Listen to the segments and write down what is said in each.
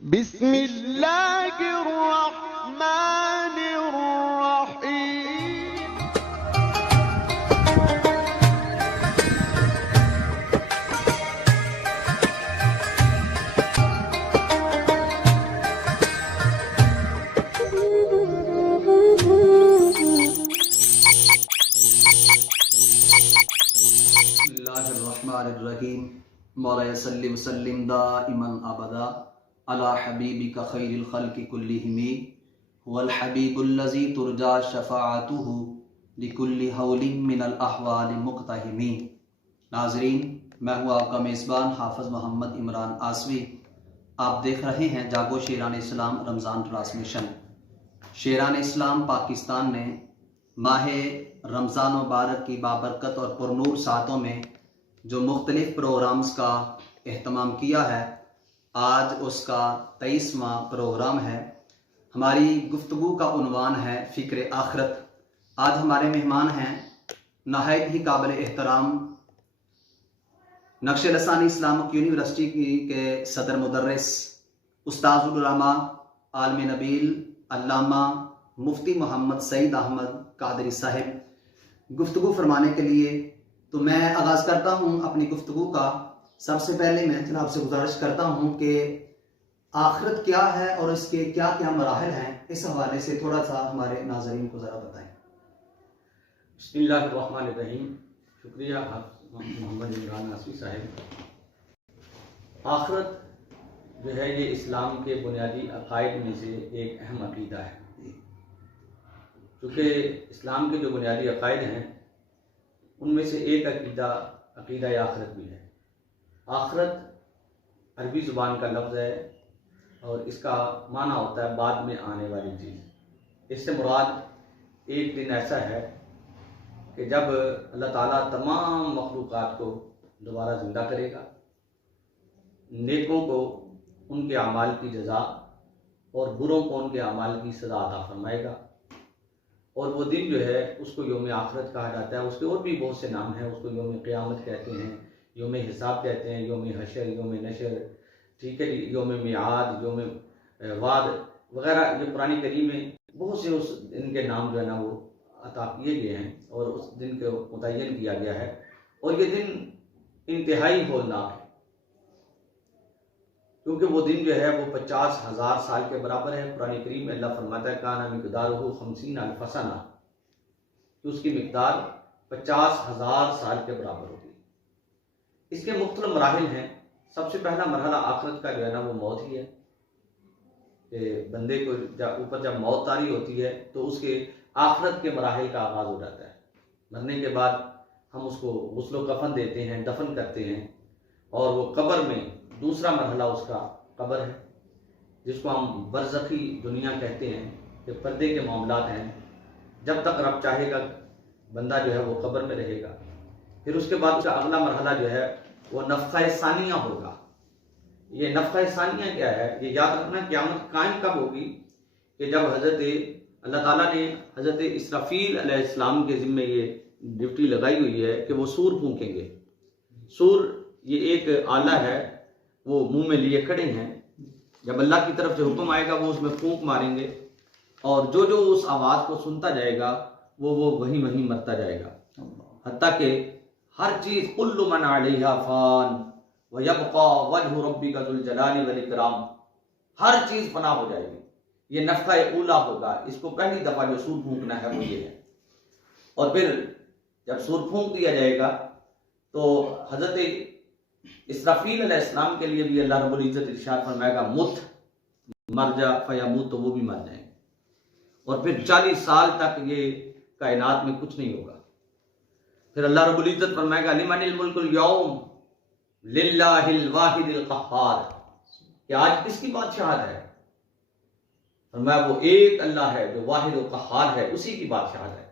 بسم اللہ الرحمن الرحیم بسم اللہ الرحمن الرحیم مولا صلی وسلم دائما ابدا علی حبیبک خیر الخلق کلہم هو الحبیب الذی ترجى شفاعته لکل حول من الاحوال مقتحم۔ ناظرین، میں ہوں آپ کا میزبان حافظ محمد عمران آسوی۔ آپ دیکھ رہے ہیں جاگو شیران اسلام رمضان ٹرانسمیشن۔ شیران اسلام پاکستان نے ماہ رمضان مبارک کی بابرکت اور پرنور ساعتوں میں جو مختلف پروگرامز کا اہتمام کیا ہے، آج اس کا 23واں پروگرام ہے۔ ہماری گفتگو کا عنوان ہے فکر آخرت۔ آج ہمارے مہمان ہیں نہایت ہی قابل احترام نقش لسانی اسلامک یونیورسٹی کے صدر مدرس استاذ العلماء عالم نبیل علامہ مفتی محمد سعید احمد قادری صاحب گفتگو فرمانے کے لیے۔ تو میں آغاز کرتا ہوں اپنی گفتگو کا۔ سب سے پہلے میں جناب سے گزارش کرتا ہوں کہ آخرت کیا ہے اور اس کے کیا کیا مراحل ہیں، اس حوالے سے تھوڑا سا ہمارے ناظرین کو ذرا بتائیں۔ بسم اللہ الرحمن الرحیم۔ شکریہ محمد عمران آسوی صاحب۔ آخرت جو ہے یہ اسلام کے بنیادی عقائد میں سے ایک اہم عقیدہ ہے، کیونکہ اسلام کے جو بنیادی عقائد ہیں ان میں سے ایک عقیدہ آخرت بھی ہے۔ آخرت عربی زبان کا لفظ ہے اور اس کا معنی ہوتا ہے بعد میں آنے والی چیز۔ اس سے مراد ایک دن ایسا ہے کہ جب اللہ تعالیٰ تمام مخلوقات کو دوبارہ زندہ کرے گا، نیکوں کو ان کے اعمال کی جزا اور بروں کو ان کے اعمال کی سزا عطا فرمائے گا۔ اور وہ دن جو ہے اس کو یوم آخرت کہا جاتا ہے۔ اس کے اور بھی بہت سے نام ہیں، اس کو یوم قیامت کہتے ہیں، یوم حساب کہتے ہیں، یوم حشر، یوم نشر، ٹھیک ہے جی، یوم میعاد، یوم وعد وغیرہ۔ یہ قرآن کریم میں بہت سے اس دن کے نام جو ہے نا وہ عطا کیے گئے ہیں اور اس دن کو متعین کیا گیا ہے۔ اور یہ دن انتہائی ہولناک ہے، کیونکہ وہ دن جو ہے وہ 50,000 سال کے برابر ہے۔ قرآن کریم میں اللہ فرماتا ہے کان مقدارہ 50,000 سنہ، کہ اس کی مقدار 50,000 سال کے برابر ہوگی۔ اس کے مختلف مراحل ہیں۔ سب سے پہلا مرحلہ آخرت کا جو ہے نا وہ موت ہی ہے، کہ بندے کو اوپر جب موت طاری ہوتی ہے تو اس کے آخرت کے مراحل کا آغاز ہو جاتا ہے۔ مرنے کے بعد ہم اس کو غسل و کفن دیتے ہیں، دفن کرتے ہیں، اور وہ قبر میں دوسرا مرحلہ اس کا قبر ہے، جس کو ہم برزخی دنیا کہتے ہیں، کہ پردے کے معاملات ہیں۔ جب تک رب چاہے گا بندہ جو ہے وہ قبر میں رہے گا۔ پھر اس کے بعد اس کا اگلا مرحلہ جو ہے وہ نفخہ ثانیہ ہوگا۔ یہ نفخہ ثانیہ کیا ہے؟ یہ یاد رکھنا، قیامت قائم کب ہوگی؟ کہ جب اللہ تعالیٰ نے حضرت اسرافیل علیہ السلام کے ذمے یہ ڈیوٹی لگائی ہوئی ہے کہ وہ سور پھونکیں گے۔ سور یہ ایک آلہ ہے، وہ منہ میں لیے کھڑے ہیں۔ جب اللہ کی طرف سے حکم آئے گا وہ اس میں پھونک ماریں گے، اور جو اس آواز کو سنتا جائے گا وہ وہیں مرتا جائے گا، حتیٰ کہ ہر چیز کل من علیہا فان ویبقی وجہ ربک ذو الجلال والاکرام، ہر چیز فنا ہو جائے گی۔ یہ نفخہ اولا ہوگا۔ اس کو پہلی دفعہ جو سور پھونکنا ہے وہ یہ ہے۔ اور پھر جب سور پھونک دیا جائے گا تو حضرت اسرافیل علیہ السلام کے لیے بھی اللہ رب العزت ارشاد فرمائے گا مت، مر جا فیموت، تو وہ بھی مر جائیں گے۔ اور پھر 40 سال تک یہ کائنات میں کچھ نہیں ہوگا۔ پھر اللہ رب العزت فرمائے گا لمن الملک اليوم للہ الواحد القہار، کہ آج کس کی بادشاہت ہے؟ فرمایا وہ ایک اللہ ہے جو واحد و قہار ہے، اسی کی بادشاہت ہے۔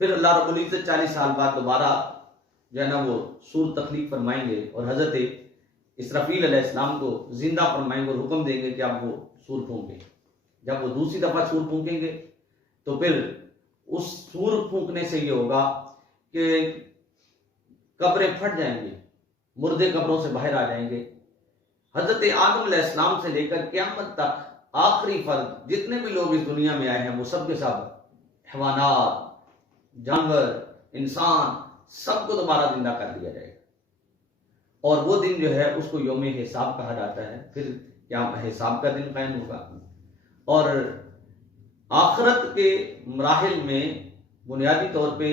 پھر اللہ رب العزت 40 سال بعد دوبارہ جو ہے نا وہ سور تخلیق فرمائیں گے اور حضرت اسرافیل علیہ السلام کو زندہ فرمائیں گے اور حکم دیں گے کہ اب وہ سور پھونکیں۔ جب وہ دوسری دفعہ سور پھونکیں گے تو پھر اس سور پھونکنے سے یہ ہوگا کہ قبریں پھٹ جائیں گی، مردے قبروں سے باہر آ جائیں گے، حضرت آدم علیہ السلام سے لے کر قیامت تک آخری فرد جتنے بھی لوگ اس دنیا میں آئے ہیں وہ سب کے سب حیوانات، جانور، انسان، سب کو دوبارہ زندہ کر دیا جائے گا، اور وہ دن جو ہے اس کو یوم حساب کہا جاتا ہے. پھر کیا حساب کا دن قائم ہوگا. اور آخرت کے مراحل میں بنیادی طور پہ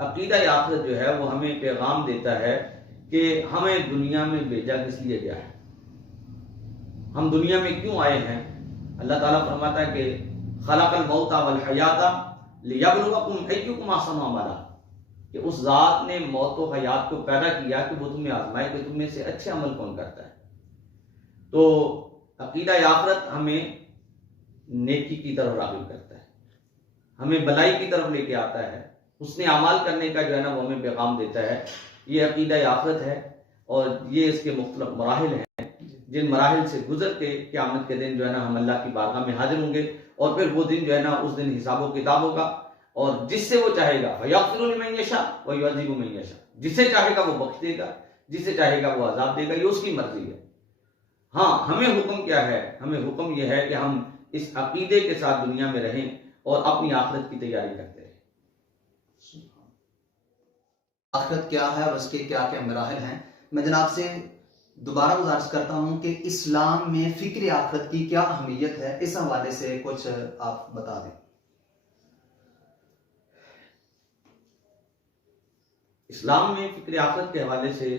عقیدہ آخرت جو ہے وہ ہمیں پیغام دیتا ہے کہ ہمیں دنیا میں بھیجا کس لیے گیا ہے، ہم دنیا میں کیوں آئے ہیں. اللہ تعالیٰ فرماتا ہے کہ خلق الموت والحیات لیبلوکم ایکم احسن عملا، کہ اس ذات نے موت و حیات کو پیدا کیا کہ وہ تمہیں آزمائے کہ تم میں سے اچھے عمل کون کرتا ہے. تو عقیدہ آخرت ہمیں نیکی کی طرف راغب کرتا ہے، ہمیں بلائی کی طرف لے کے آتا ہے، حسن اعمال کرنے کا جو ہے نا وہ ہمیں پیغام دیتا ہے. یہ عقیدہ آخرت ہے، اور یہ اس کے مختلف مراحل ہیں جن مراحل سے گزر کے قیامت کے دن جو ہے نا ہم اللہ کی بارگاہ میں حاضر ہوں گے. اور پھر وہ دن جو ہے نا اس دن حساب و کتاب ہوگا، اور جس سے وہ چاہے گا فَيَغْفِرُ لِمَن يَشَاءُ وَيُعَذِّبُ مَن يَشَاءُ، جسے چاہے گا وہ بخش دے گا، جسے چاہے گا وہ عذاب دے گا، یہ اس کی مرضی ہے. ہاں ہمیں حکم کیا ہے؟ ہمیں حکم یہ ہے کہ ہم اس عقیدے کے ساتھ دنیا میں رہیں اور اپنی آخرت کی تیاری کرتے رہیں. آخرت کیا ہے اور اس کے کیا کیا مراحل ہیں. میں جناب سے دوبارہ گزارش کرتا ہوں کہ اسلام میں فکر آخرت کی کیا اہمیت ہے، اس حوالے سے کچھ آپ بتا دیں. اسلام میں فکر آخرت کے حوالے سے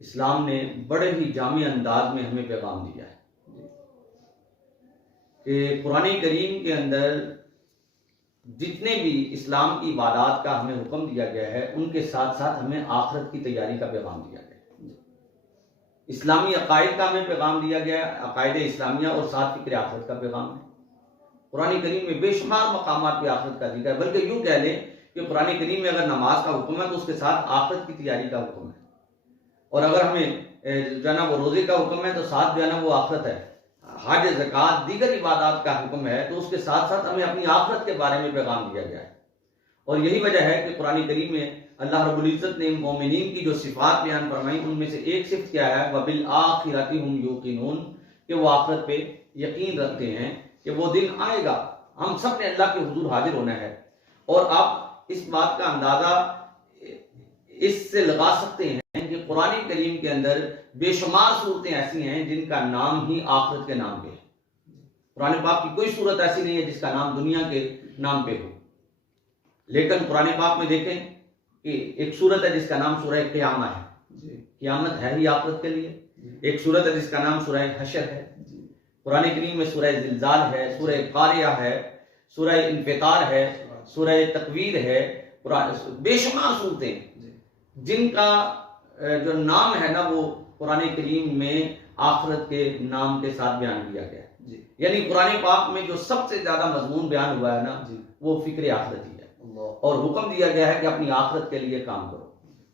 اسلام نے بڑے ہی جامع انداز میں ہمیں پیغام دیا ہے کہ قرآن کریم کے اندر جتنے بھی اسلام کی عبادات کا ہمیں حکم دیا گیا ہے ان کے ساتھ ساتھ ہمیں آخرت کی تیاری کا پیغام دیا گیا ہے. اسلامی عقائد کا ہمیں پیغام دیا گیا ہے، عقائد اسلامیہ، اور ساتھ فکر آخرت کا پیغام ہے. قرآن کریم میں بے شمار مقامات پہ آخرت کا ذکر ہے، بلکہ یوں کہہ لیں کہ قرآن کریم میں اگر نماز کا حکم ہے تو اس کے ساتھ آخرت کی تیاری کا حکم ہے، اور اگر ہمیں جو ہے نا وہ روزے کا حکم ہے تو ساتھ جو ہے نا وہ آخرت ہے. حج، زکوٰۃ، دیگر عبادات کا حکم ہے تو اس کے ساتھ ساتھ ہمیں اپنی آخرت کے بارے میں پیغام دیا گیا ہے. اور یہی وجہ ہے کہ قرآن کریم میں اللہ رب العزت نے مومنین کی جو صفات بیان فرمائی ان میں سے ایک صفت کیا ہے؟ وَبِالْآخِرَةِ هُمْ يُوقِنُونَ، کہ وہ آخرت پہ یقین رکھتے ہیں کہ وہ دن آئے گا، ہم سب نے اللہ کے حضور حاضر ہونا ہے. اور آپ اس بات کا اندازہ اس سے لگا سکتے ہیں کہ قرآن کریم کے اندر بے شمار صورتیں ایسی ہیں جن کا نام ہی آخرت کے نام پہ ہے. قرآن پاک کی کوئی صورت ایسی نہیں ہے جس کا نام دنیا کے نام پہ ہو. لیکن قرآن پاک میں دیکھیں کہ ایک صورت ہے جس کا نام سورہ قیامہ ہے، قیامت ہے ہی آخرت کے لیے. ایک صورت ہے جس کا نام سورہ حشر ہے. قرآن کریم میں سورہ زلزال ہے، سورہ قاریہ ہے، سورہ انفطار ہے، سورہ تکویر ہے. بے شمار صورتیں جن کا جو نام ہے نا وہ قرآن کریم میں آخرت کے نام کے ساتھ بیان کیا گیا ہے. یعنی قرآن پاک میں جو سب سے زیادہ مضمون بیان ہوا ہے نا وہ فکر آخرت ہی ہے، اور حکم دیا گیا ہے کہ اپنی آخرت کے لیے کام کرو.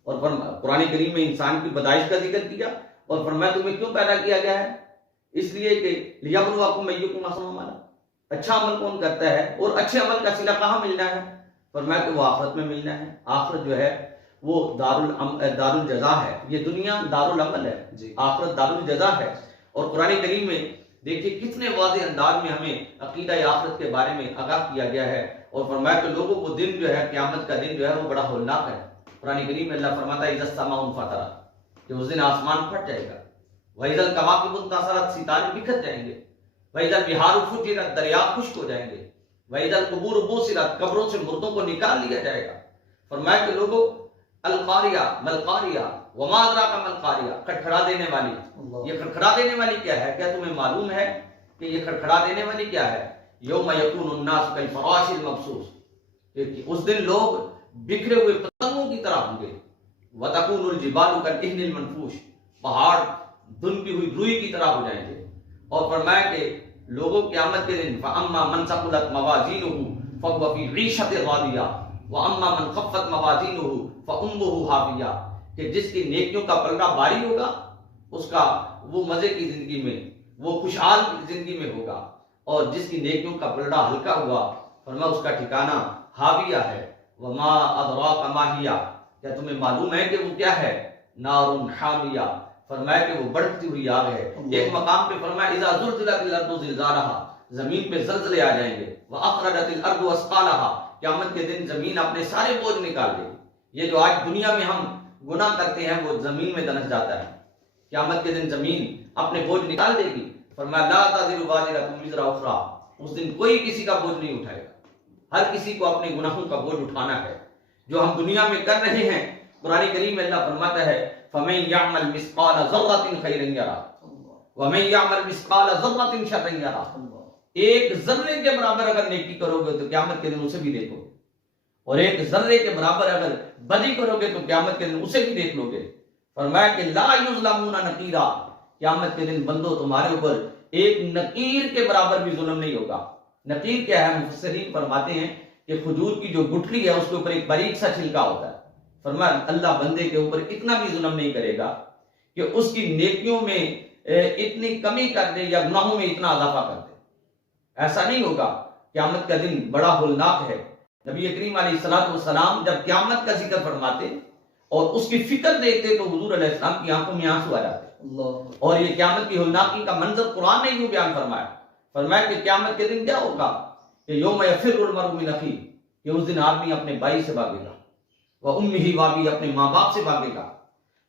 اور قرآن کریم میں انسان کی پیدائش کا ذکر کیا اور فرمایا تمہیں کیوں پیدا کیا گیا ہے؟ اس لیے کہ لیبلوکم ایکم احسن عملا، اچھا عمل کون کرتا ہے، اور اچھے عمل کا صلہ کہاں ملنا ہے؟ فرمایا کہ وہ آخرت میں ملنا ہے. آخرت جو ہے وہ دار الجزا ہے. یہ دنیا دار العمل ہے، آخرت دار الجزا ہے. اور قرآن کریم میں دیکھیے کتنے واضح انداز میں ہمیں عقیدہ آخرت کے بارے میں آگاہ کیا گیا ہے، اور فرمایا کہ لوگوں کو دن جو ہے قیامت کا دن جو ہے وہ بڑا ہولناک ہے. قرآن کریم میں اللہ فرماتا ہے اذا السماء انفطرت، کہ اس دن آسمان پھٹ جائے گا. وَإِذَا الْكَوَاكِبُ انتَثَرَتْ، ستارے بکھر جائیں گے. وَإِذَا الْبِحَارُ فُجِّرَتْ، دریا خشک ہو جائیں گے. وَإِذَا الْقُبُورُ بُعْثِرَتْ، قبروں سے مردوں کو نکال لیا جائے گا. فرمایا کہ لوگوں القاریہ ملقاریہ وما ادراک ملقاریہ، کھڑکھڑا دینے والی. یہ کھڑکھڑا دینے والی کیا ہے؟ کیا تمہیں معلوم ہے کہ یہ کھڑکھڑا دینے والی کیا ہے؟ یوم یکون الناس کالفراش المبثوث، کہ اس دن لوگ بکھرے ہوئے پتنگوں کی طرح ہوں گے. وتکون الجبال کالعہن المنفوش، پہاڑ دھنتی ہوئی روئی کی طرح ہو جائیں گے. اور فرمایا کہ لوگوں قیامت کے دن فاما من ثقلت موازینہ فهو فی عیشۃ راضیہ واما من خفت موازینہ فامہ ہاویہ، کہ جس کی نیکیوں کا پلڑا بھاری ہوگا اس کا وہ مزے کی زندگی میں، وہ خوشحال زندگی میں ہوگا، اور جس کی نیکیوں کا پلڑا ہلکا ہوا فرمایا اس کا ٹھکانہ ہاویہ ہے. وما ادراک ما ہیہ، کیا تمہیں معلوم ہے کہ وہ کیا ہے؟ نار حامیہ فرمایا کہ وہ بڑھتی ہوئی آگ ہے. ایک مقام پہ فرمایا اذا زلزلت الارض زلزالها، زمین پہ زلزلے آ جائیں گے. واخرجت الارض اثقالها، قیامت کے دن زمین اپنے سارے بوجھ نکال دے گی. یہ جو آج دنیا میں ہم گناہ کرتے ہیں وہ زمین میں دنس جاتا ہے. قیامت کے دن زمین اپنے بوجھ نکال دے گی. فرمایا لا تزر وازرۃ وزر اخرى، اس دن کوئی کسی کا بوجھ نہیں اٹھائے گا. ہر کسی کو اپنے گناہوں کا بوجھ اٹھانا ہے جو ہم دنیا میں کر رہے ہیں. قرآن کریم میں اللہ فرماتا ہے فَمَن يَعْمَلْ مِثْقَالَ ذَرَّةٍ خَيْرًا يَرَهُ وَمَن يَعْمَلْ مِثْقَالَ ذَرَّةٍ شَرًّا يَرَهُ. ایک ذرے کے برابر اگر نیکی کرو گے تو قیامت کے دن اسے بھی دیکھو گے، اور ایک ذرے کے برابر اگر بدی کرو گے تو قیامت کے دن اسے بھی دیکھ لو گے. فرمایا کہ لا یظلمون نقیرا، قیامت کے دن بندو تمہارے اوپر ایک نقیر کے برابر بھی ظلم نہیں ہوگا. نقیر کیا ہے؟ مفسرین فرماتے ہیں کہ کھجور کی جو گٹھلی ہے اس کے اوپر ایک باریک سا چھلکا ہوتا ہے. فرمایا اللہ بندے کے اوپر اتنا بھی ظلم نہیں کرے گا کہ اس کی نیکیوں میں اتنی کمی کر دے یا گناہوں میں اتنا اضافہ کر دے. ایسا نہیں ہوگا. قیامت کا دن بڑا ہولناک ہے. نبی کریم علیہ السلام جب قیامت کا ذکر فرماتے اور اس کی فکر دیکھتے تو حضور علیہ السلام کی آنکھوں میں آنسو آ جاتے. اور یہ قیامت کی ہولناکی کا منظر قرآن نے یوں بیان فرمایا. فرمایا کہ قیامت کے دن کیا ہوگا کہ یوم یفر المرء من اخیہ، کہ اس دن آدمی اپنے بھائی سے بھاگے گا، وَأُمِّهِ وَأَبِيهِ اپنے ماں باپ سے بھاگے گا،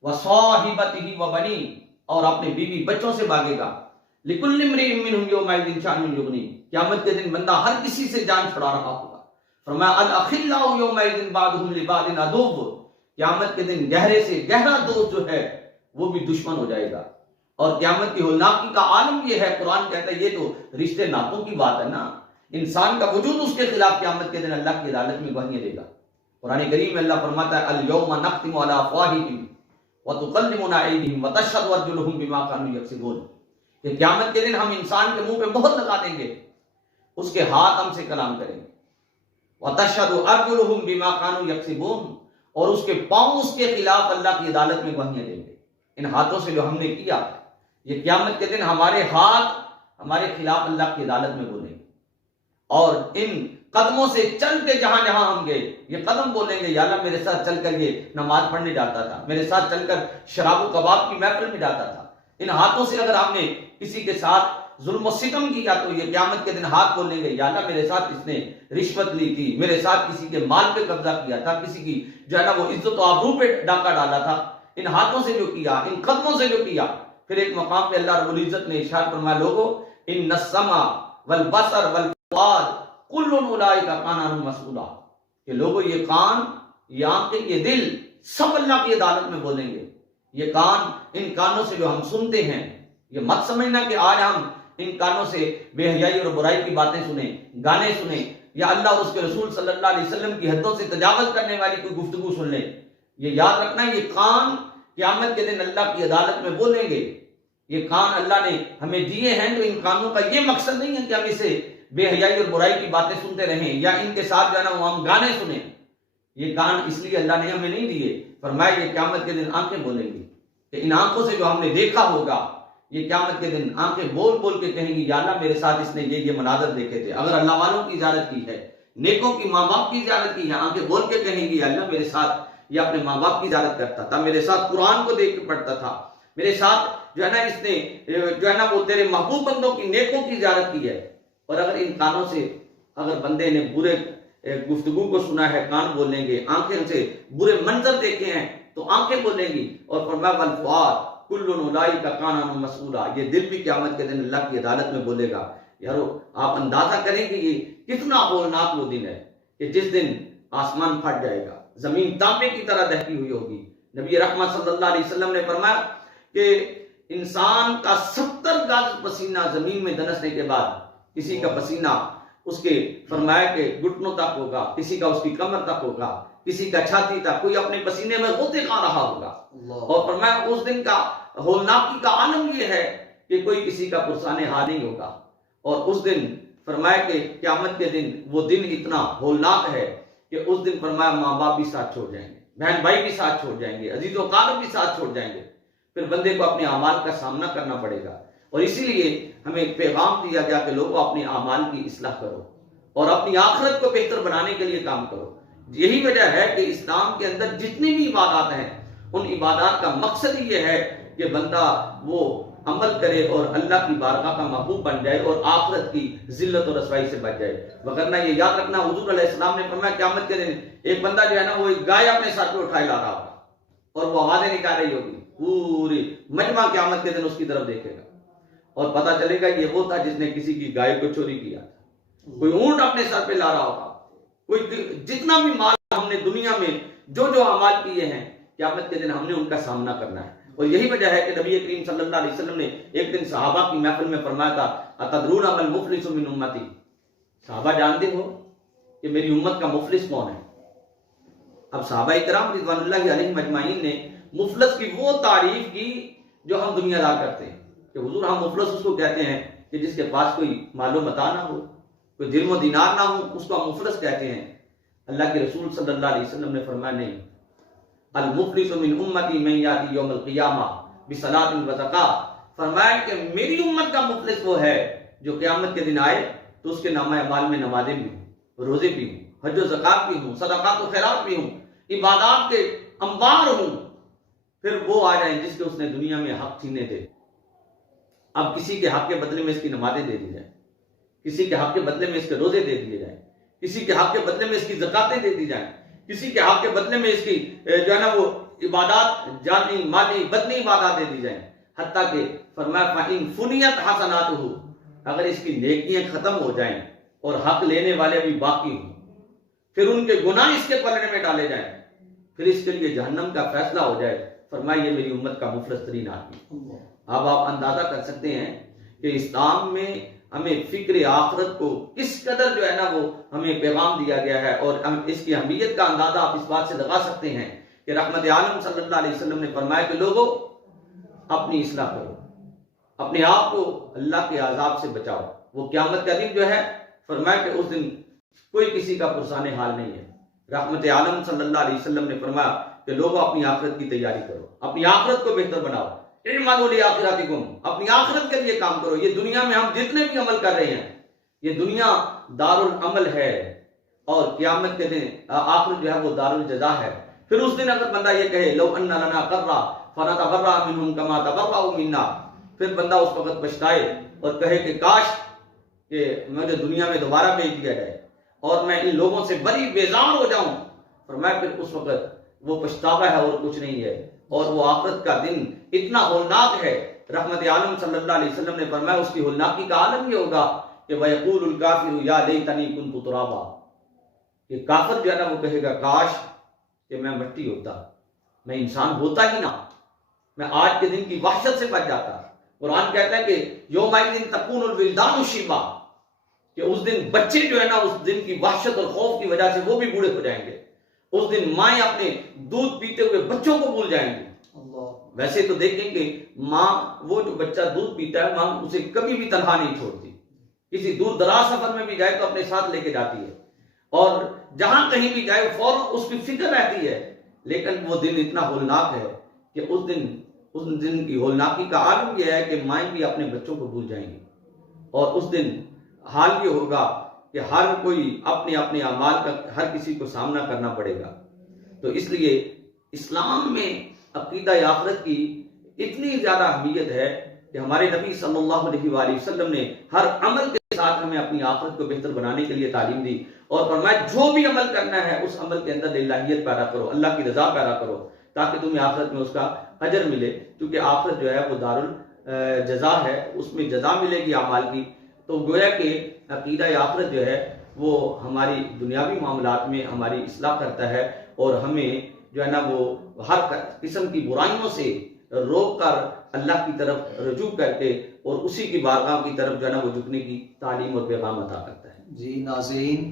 وَصَاحِبَتِهِ وَبَنِيهِ اور اپنے بیوی بچوں سے بھاگے گا. لِكُلِّ امْرِئٍ مِّنْهُمْ يَوْمَئِذٍ شَأْنٌ يُغْنِيهِ، قیامت کے دن بندہ ہر کسی سے جان چھڑا رہا ہوگا. فرمایا الْأَخِلَّاءُ يَوْمَئِذٍ بَعْضُهُمْ لِبَعْضٍ عَدُوٌّ، قیامت کے دن گہرے سے گہرا دوست جو ہے وہ بھی دشمن ہو جائے گا. اور قیامت کی ہولناکی کا عالم یہ ہے، قرآن کہتا ہے یہ تو رشتے ناطوں کی بات ہے نا. انسان کا وجود اس کے خلاف قیامت کے دن اللہ کی عدالت میں گواہیاں دے گا. قرآن کریم میں اللہ فرماتا ہے اليوم نختم على افواہہم وتکلمنا ایدیہم وتشہد ارجلہم بما كانوا یکسبون، کہ قیامت کے دن ہم انسان کے منہ پہ مہر لگا دیں گے، اس کے ہاتھ ہم سے کلام کریں گے. وتشہد ارجلہم بما كانوا یکسبون، اور اس کے پاؤں اس کے خلاف اللہ کی عدالت میں گواہیاں دیں گے. ان ہاتھوں سے جو ہم نے کیا، یہ قیامت کے دن ہمارے ہاتھ ہمارے خلاف اللہ کی عدالت میں بولیں گے. اور ان قدموں سے چل کے جہاں جہاں ہم گئے یہ قدم بولیں گے یا اللہ میرے ساتھ چل کر یہ نماز پڑھنے جاتا تھا، میرے ساتھ چل کر شراب و کباب کی محفل میں جاتا تھا. ان ہاتھوں سے اگر ہم نے کسی کے ساتھ ظلم و ستم کیا تو یہ قیامت کے دن ہاتھ بولیں گے یا اللہ میرے ساتھ اس نے رشوت لی تھی، میرے ساتھ کسی کے مال پہ قبضہ کیا تھا، کسی کی جو ہے نا وہ عزت و آبرو پہ ڈاکہ ڈالا تھا. ان ہاتھوں سے جو کیا، ان قدموں سے جو کیا. پھر ایک مقام پہ اللہ رب العزت نے ارشاد فرمایا لوگو ان السمع والبصر والفؤاد کل اولئک کان عنہ مسئولا، کہ لوگوں یہ کان، یہ آنکھیں، یہ دل سب اللہ کی عدالت میں بولیں گے. یہ کان، ان کانوں سے جو ہم سنتے ہیں، یہ مت سمجھنا کہ آج ہم ان کانوں سے بے حیائی اور برائی کی باتیں سنیں، گانے سنیں، یا اللہ اور اس کے رسول صلی اللہ علیہ وسلم کی حدوں سے تجاوز کرنے والی کوئی گفتگو سن لیں. یہ یاد رکھنا یہ کان قیامت کے دن اللہ کی عدالت میں بولیں گے. یہ کان اللہ نے ہمیں دیے ہیں، تو ان کانوں کا یہ مقصد نہیں ہے کہ ہم اسے بے حیائی اور برائی کی باتیں سنتے رہیں یا ان کے ساتھ جو ہے نا وہ ہم گانے سنیں. یہ کان اس لیے اللہ نے ہمیں نہیں دیے. فرمایا یہ قیامت کے دن آنکھیں بولیں گی، کہ ان آنکھوں سے جو ہم نے دیکھا ہوگا یہ قیامت کے دن آنکھیں بول بول کے کہیں گی یا اللہ میرے ساتھ اس نے یہ مناظر دیکھے تھے. اگر اللہ والوں کی زیارت کی ہے، نیکوں کی ماں باپ کی زیارت کی ہے، آنکھیں بول کے کہیں گی یا اللہ میرے ساتھ یہ اپنے ماں باپ کی زیارت کرتا تھا، میرے ساتھ قرآن کو دیکھ کے پڑھتا تھا، میرے ساتھ جو ہے نا اس نے جو ہے نا وہ تیرے محبوب بندوں کی نیکوں کی زیارت کی ہے. اور اگر ان کانوں سے اگر بندے نے برے گفتگو کو سنا ہے کان بولیں گے، آنکھیں سے برے منظر دیکھے ہیں تو آنکھیں بولیں گی. اور فرمایا والفؤاد کل اولئک کان عنہ مسئولا، یہ دل بھی قیامت کے دن اللہ کی عدالت میں بولے گا. یارو آپ اندازہ کریں کہ یہ کتنا ہولناک وہ دن ہے کہ جس دن آسمان پھٹ جائے گا، زمین تانبے کی طرح دہتی ہوئی ہوگی. نبی رحمت صلی اللہ علیہ وسلم نے فرمایا کہ انسان کا 70 گز پسینہ زمین میں دنسنے کے بعد کسی کا پسینہ اس کے فرمایا کہ گھٹنوں تک ہوگا، کسی کا اس کی کمر تک ہوگا، کسی کا چھاتی تک، کوئی اپنے پسینے میں غوطے کھا رہا ہوگا. اور فرمایا اس دن کا ہولناکی کا عالم یہ ہے کہ کوئی کسی کا پرسان حال نہیں ہوگا. اور اس دن فرمایا کہ قیامت کے دن وہ دن اتنا ہولناک ہے کہ اس دن فرمایا ماں باپ بھی ساتھ چھوڑ جائیں گے، بہن بھائی بھی ساتھ چھوڑ جائیں گے، عزیز و اقارب بھی ساتھ چھوڑ جائیں گے. پھر بندے کو اپنے اعمال کا سامنا کرنا پڑے گا. اور اسی لیے ہمیں پیغام دیا گیا کہ لوگوں اپنے اعمال کی اصلاح کرو اور اپنی آخرت کو بہتر بنانے کے لیے کام کرو. یہی وجہ ہے کہ اسلام کے اندر جتنی بھی عبادات ہیں ان عبادات کا مقصد یہ ہے کہ بندہ وہ عمل کرے اور اللہ کی بارگاہ کا محبوب بن جائے اور آخرت کی ذلت اور رسوائی سے بچ جائے. وگرنہ یہ یاد رکھنا، حضور علیہ السلام نے فرمایا قیامت کے دن ایک بندہ جو ہے نا وہ ایک گائے اپنے ساتھ پہ اٹھائے لا رہا ہوگا اور وہ آوازیں نکال رہی ہوگی، پوری مجمع قیامت کے دن اس کی طرف دیکھے گا اور پتہ چلے گا یہ وہ تھا جس نے کسی کی گائے کو چوری کیا تھا. کوئی اونٹ اپنے سر پہ لا رہا ہوگا، کوئی جتنا بھی مال ہم نے دنیا میں جو اعمال کیے ہیں قیامت کے دن ہم نے ان کا سامنا کرنا ہے. اور یہی وجہ ہے کہ نبی کریم صلی اللہ علیہ وسلم نے ایک دن صحابہ کی محفل میں فرمایا تھا اتدرون من المفلس من امتی، صحابہ جانتے ہو کہ میری امت کا مفلس کون ہے؟ اب صحابہ کرام رضوان اللہ علیہم اجمعین نے مفلس کی وہ تعریف کی جو ہم دنیا دار کرتے ہیں کہ حضور ہم مفلس اس کو کہتے ہیں کہ جس کے پاس کوئی مال و متاع نہ ہو، کوئی درم و دینار نہ ہو، اس کو ہم مفلس کہتے ہیں. اللہ کے رسول صلی اللہ علیہ وسلم نے فرمایا نہیں، المفلس من امتی من یاتی یوم القیامہ بصلاۃ و زکاۃ، فرمایا کہ میری امت کا مفلس وہ ہے جو قیامت کے دن آئے تو اس کے نامہ اعمال میں نمازیں بھی ہوں، روزے بھی ہوں، حج و زکات بھی ہوں، صدقات و خیرات بھی ہوں، عبادات کے انبار ہوں، پھر وہ آ جائیں جس کے اس نے دنیا میں حق چھینے تھے. اب کسی کے حق کے بدلے میں اس کی نمازیں دے دی جائیں، کسی کے حق کے بدلے میں اس کے روزے دے دیے جائیں، کسی کے حق کے بدلے میں اس کی زکاتیں دے دی جائیں، کسی کے حق کے بدلے میں اس کی جو ہے نا وہ عبادات جانی مالی بدنی عبادات دے دی جائیں. حتیٰ کہ فرمایا فَإِن فُنِيَتْ حَسَنَاتُهُ، اگر اس کی نیکیاں ختم ہو جائیں اور حق لینے والے بھی باقی ہوں، پھر ان کے گناہ اس کے پلڑے میں ڈالے جائیں، پھر اس کے لیے جہنم کا فیصلہ ہو جائے، فرمایا یہ میری امت کا مفلس ترین آدمی. اب آپ اندازہ کر سکتے ہیں کہ اسلام میں ہمیں فکر آخرت کو کس قدر جو ہے نا وہ ہمیں پیغام دیا گیا ہے، اور اس کی اہمیت کا اندازہ آپ اس بات سے لگا سکتے ہیں کہ رحمت عالم صلی اللہ علیہ وسلم نے فرمایا کہ لوگوں اپنی اصلاح کرو، اپنے آپ کو اللہ کے عذاب سے بچاؤ. وہ قیامت کا دن جو ہے فرمایا کہ اس دن کوئی کسی کا پرسان حال نہیں ہے. رحمت عالم صلی اللہ علیہ وسلم نے فرمایا کہ لوگوں اپنی آخرت کی تیاری کرو، اپنی آخرت کو بہتر بناؤ، اعملوا لآخرتکم، اپنی آخرت کے لیے کام کرو. یہ دنیا میں ہم جتنے بھی عمل کر رہے ہیں یہ دنیا دار العمل ہے اور قیامت کے دن آخرت جو ہے وہ دار الجزا ہے. پھر اس دن اگر بندہ یہ کہے لو ان لنا کرا فنتبرأ منهم كما تبرأوا منا، پھر بندہ اس وقت پچھتائے اور کہے کہ کاش کہ مجھے دنیا میں دوبارہ بھیج دیا جائے اور میں ان لوگوں سے بری بیزار ہو جاؤں. فرمایا پھر اس وقت وہ پچھتاوا ہے اور کچھ نہیں ہے. اور وہ آخرت کا دن اتنا ہولناک ہے، رحمت عالم صلی اللہ علیہ وسلم نے فرمایا اس کی ہولناکی کا عالم یہ ہوگا کہ وَيَقُولُ الْكَافِرُ يَا لَيْتَنِي كُنْتُ تُرَابًا، کہ کافر جو ہے نا وہ کہے گا کاش کہ میں مٹی ہوتا، میں انسان ہوتا ہی نہ، میں آج کے دن کی وحشت سے بچ جاتا. قرآن کہتا ہے کہ یومئذ تکون الولدان شیبا، کہ اس دن بچے جو ہے نا اس دن کی وحشت اور خوف کی وجہ سے وہ بھی بوڑھے ہو جائیں گے. اس دن مائیں اپنے دودھ پیتے ہوئے بچوں کو بھول جائیں گے. ویسے تو دیکھیں کہ ماں وہ جو بچہ دودھ پیتا ہے ماں اسے کبھی بھی تنہا نہیں چھوڑتی، کسی دور دراز سفر میں بھی جائے تو اپنے ساتھ لے کے جاتی ہے اور جہاں کہیں بھی جائے فوراً اس کی فکر رہتی ہے. لیکن وہ دن اتنا ہولناک ہے کہ اس دن کی ہولناکی کا عالم یہ ہے کہ مائیں بھی اپنے بچوں کو بھول جائیں گی. اور اس دن حال یہ ہوگا کہ ہر کوئی اپنے اپنے اعمال کا ہر کسی کو سامنا کرنا پڑے گا. تو اس لیے اسلام میں عقیدہ آخرت کی اتنی زیادہ اہمیت ہے کہ ہمارے نبی صلی اللہ علیہ وآلہ وسلم نے ہر عمل کے ساتھ ہمیں اپنی آخرت کو بہتر بنانے کے لیے تعلیم دی اور فرمایا جو بھی عمل کرنا ہے اس عمل کے اندر الہیت پیدا کرو، اللہ کی رضا پیدا کرو تاکہ تمہیں آخرت میں اس کا اجر ملے. کیونکہ آخرت جو ہے وہ دار الجزا ہے، اس میں جزا ملے گی اعمال کی. تو گویا کہ عقیدہ آخرت جو ہے وہ ہماری دنیاوی معاملات میں ہماری اصلاح کرتا ہے اور ہمیں جو ہے نا وہ ہر قسم کی برائیوں سے روک کر اللہ کی طرف رجوع کر کے اور اسی کی بارگاہ کی طرف جو ہے نا وہ جھکنے کی تعلیم اور پیغام عطا کرتا ہے. جی ناظرین،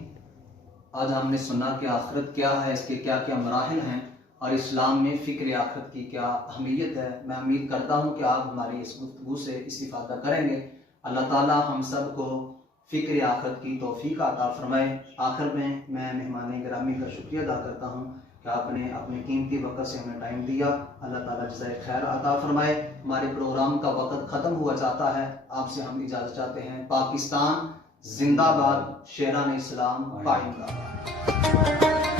آج ہم نے سنا کہ آخرت کیا ہے، اس کے کیا کیا مراحل ہیں اور اسلام میں فکر آخرت کی کیا اہمیت ہے. میں امید کرتا ہوں کہ آپ ہماری اس گفتگو سے استفادہ کریں گے. اللہ تعالیٰ ہم سب کو فکر آخرت کی توفیق عطا فرمائے. آخر میں مہمان گرامی کا شکریہ ادا کرتا ہوں کہ آپ نے اپنے قیمتی وقت سے ہمیں ٹائم دیا. اللہ تعالیٰ جزائے خیر عطا فرمائے. ہمارے پروگرام کا وقت ختم ہوا چاہتا ہے، آپ سے ہم اجازت چاہتے ہیں. پاکستان زندہ باد، شیران اسلام قائم رہا.